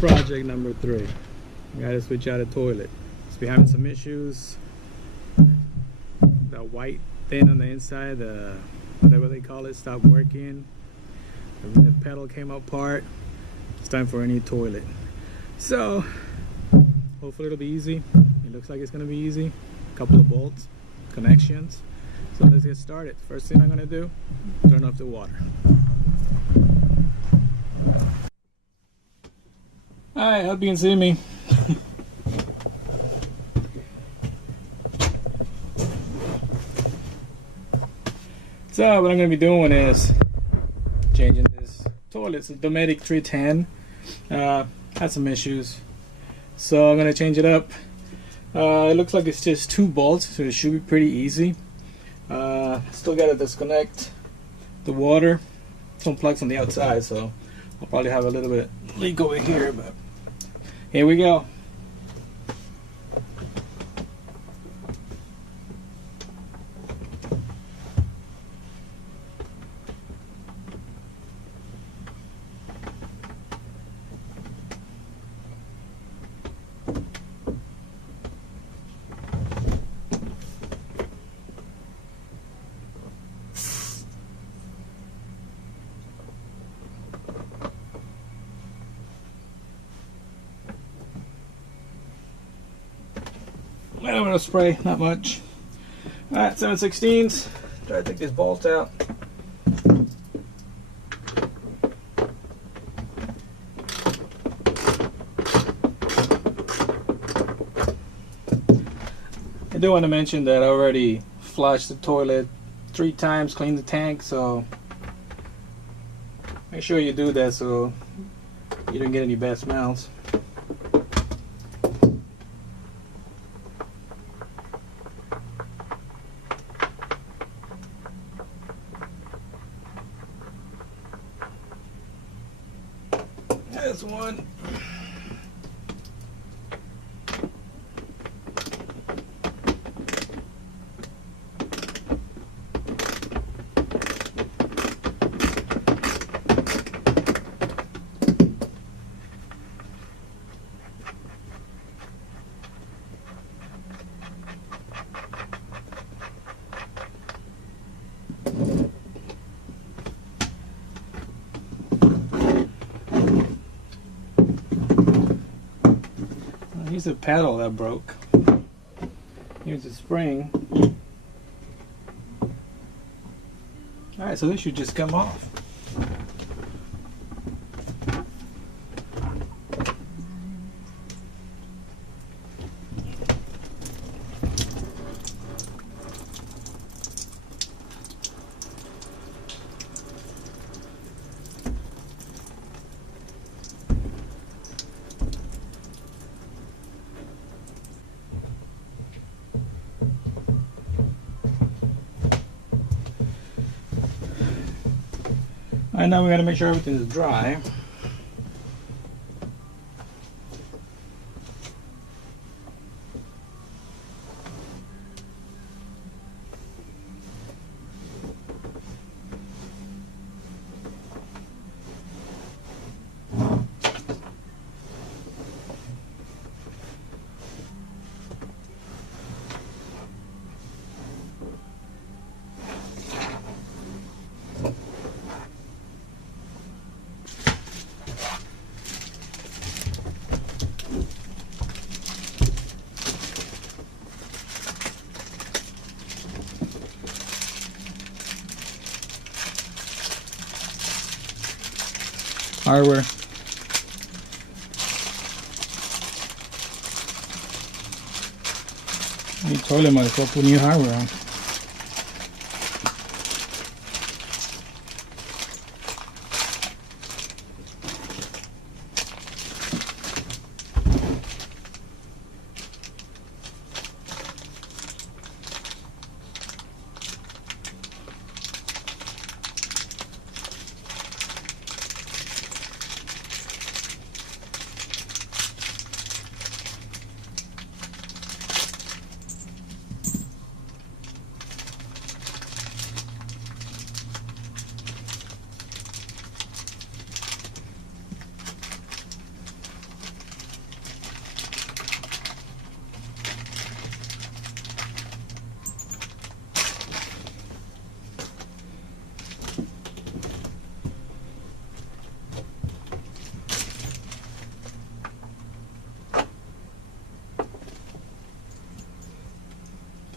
Project number 3. We gotta switch out a toilet. So we're having some issues. The white thing on the inside, the whatever they call it, stopped working. The pedal came apart. It's time for a new toilet. So hopefully it'll be easy. It looks like it's gonna be easy. A couple of bolts, connections. So let's get started. First thing I'm gonna do, turn off the water. Alright, hope you can see me. So what I'm going to be doing is changing this toilet. It's a Dometic 310. Had some issues. So I'm going to change it up. It looks like it's just 2 bolts, so it should be pretty easy. Still got to disconnect the water. Some plugs on the outside, so I'll probably have a little bit leak over here, but here we go. A little bit of spray, not much. Alright, 7/16. Try to take this bolt out. I do want to mention that I already flushed the toilet 3 times, cleaned the tank, so make sure you do that so you don't get any bad smells. That's one. Here's a paddle that broke. Here's a spring. Alright, so this should just come off. And now we got to make sure everything is dry. Hardware. You toilet might as well put new hardware on.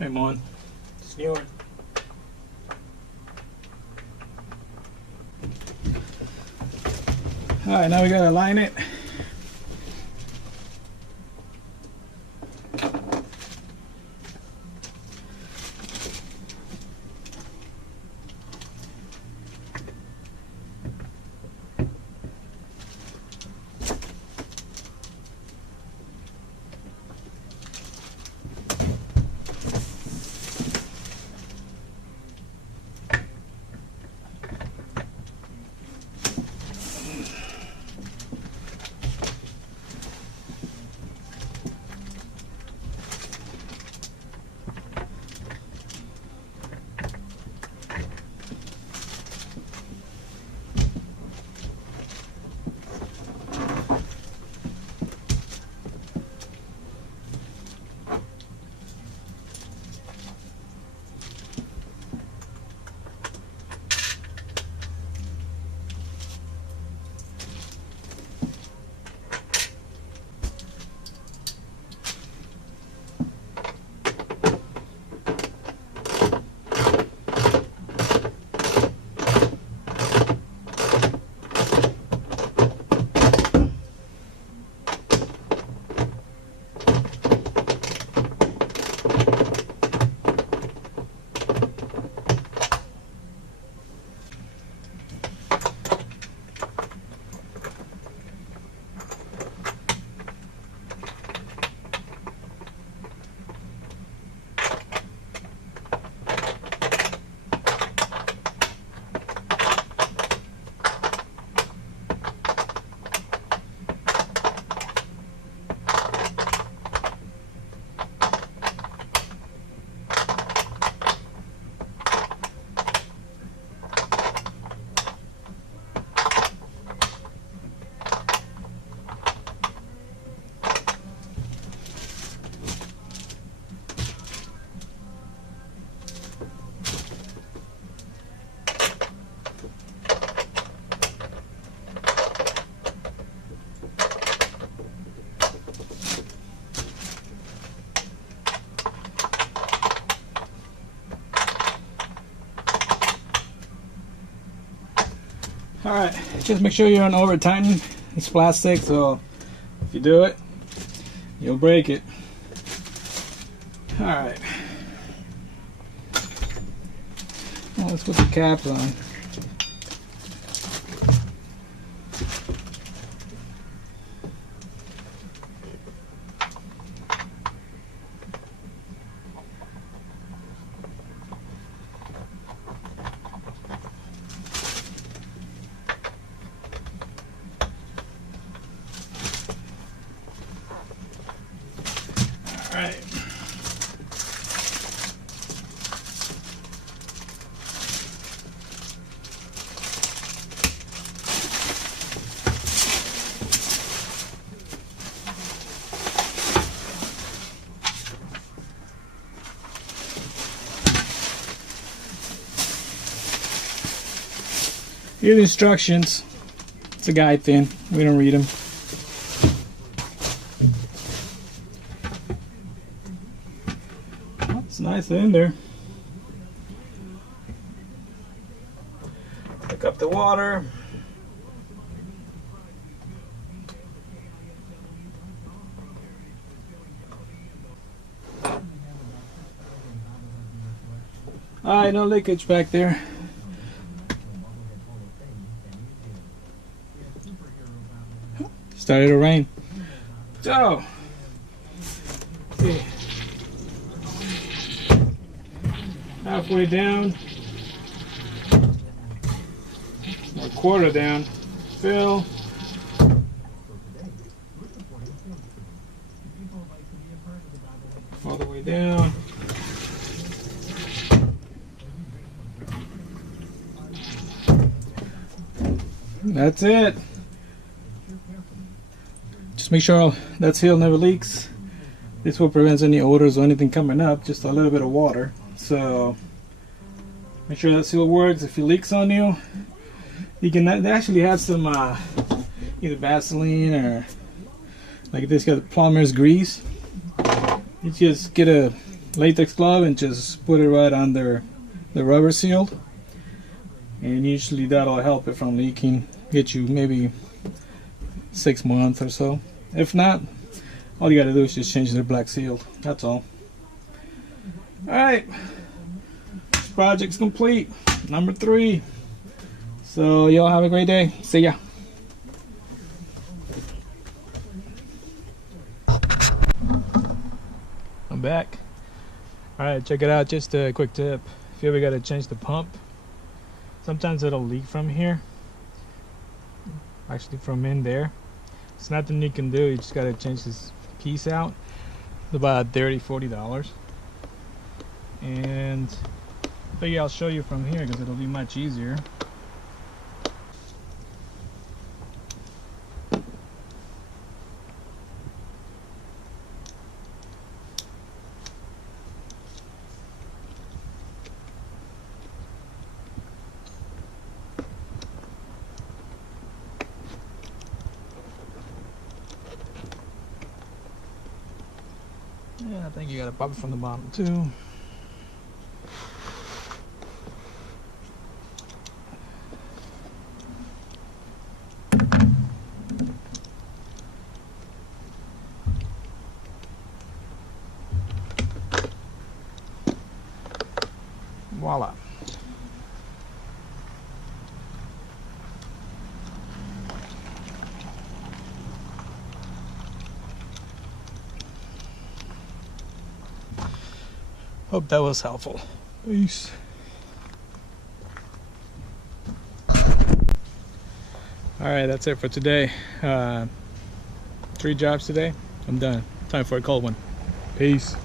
Same one. It's newer. Alright, now we gotta align it. Alright, just make sure you don't over tighten. It's plastic, so if you do it, you'll break it. Alright. Well, let's put the caps on. Alright. Here's the instructions. It's a guide thing. We don't read them. It's nice in there. Pick up the water. Alright, no leakage back there. Started to rain. So, see. Halfway down, or quarter down, fill. All the way down. That's it. Just make sure that seal never leaks. This will prevent any odors or anything coming up. Just a little bit of water. So make sure that seal works. If it leaks on you, you can. They actually have some either Vaseline or like this, got plumber's grease. You just get a latex glove and just put it right under the rubber seal, and usually that'll help it from leaking, get you maybe 6 months or so. If not, all you gotta do is just change the black seal, that's all. Alright, this project's complete, number 3. So y'all have a great day. See ya. I'm back. Alright, check it out. Just a quick tip. If you ever gotta change the pump, sometimes it'll leak from here. Actually from in there. It's nothing you can do. You just gotta change this piece out. It's about $30–40. And I figure I'll show you from here because it'll be much easier. Yeah, I think you gotta pop it from the bottom too. Voila. Hope that was helpful. Peace. Alright, that's it for today. 3 jobs today. I'm done. Time for a cold one. Peace.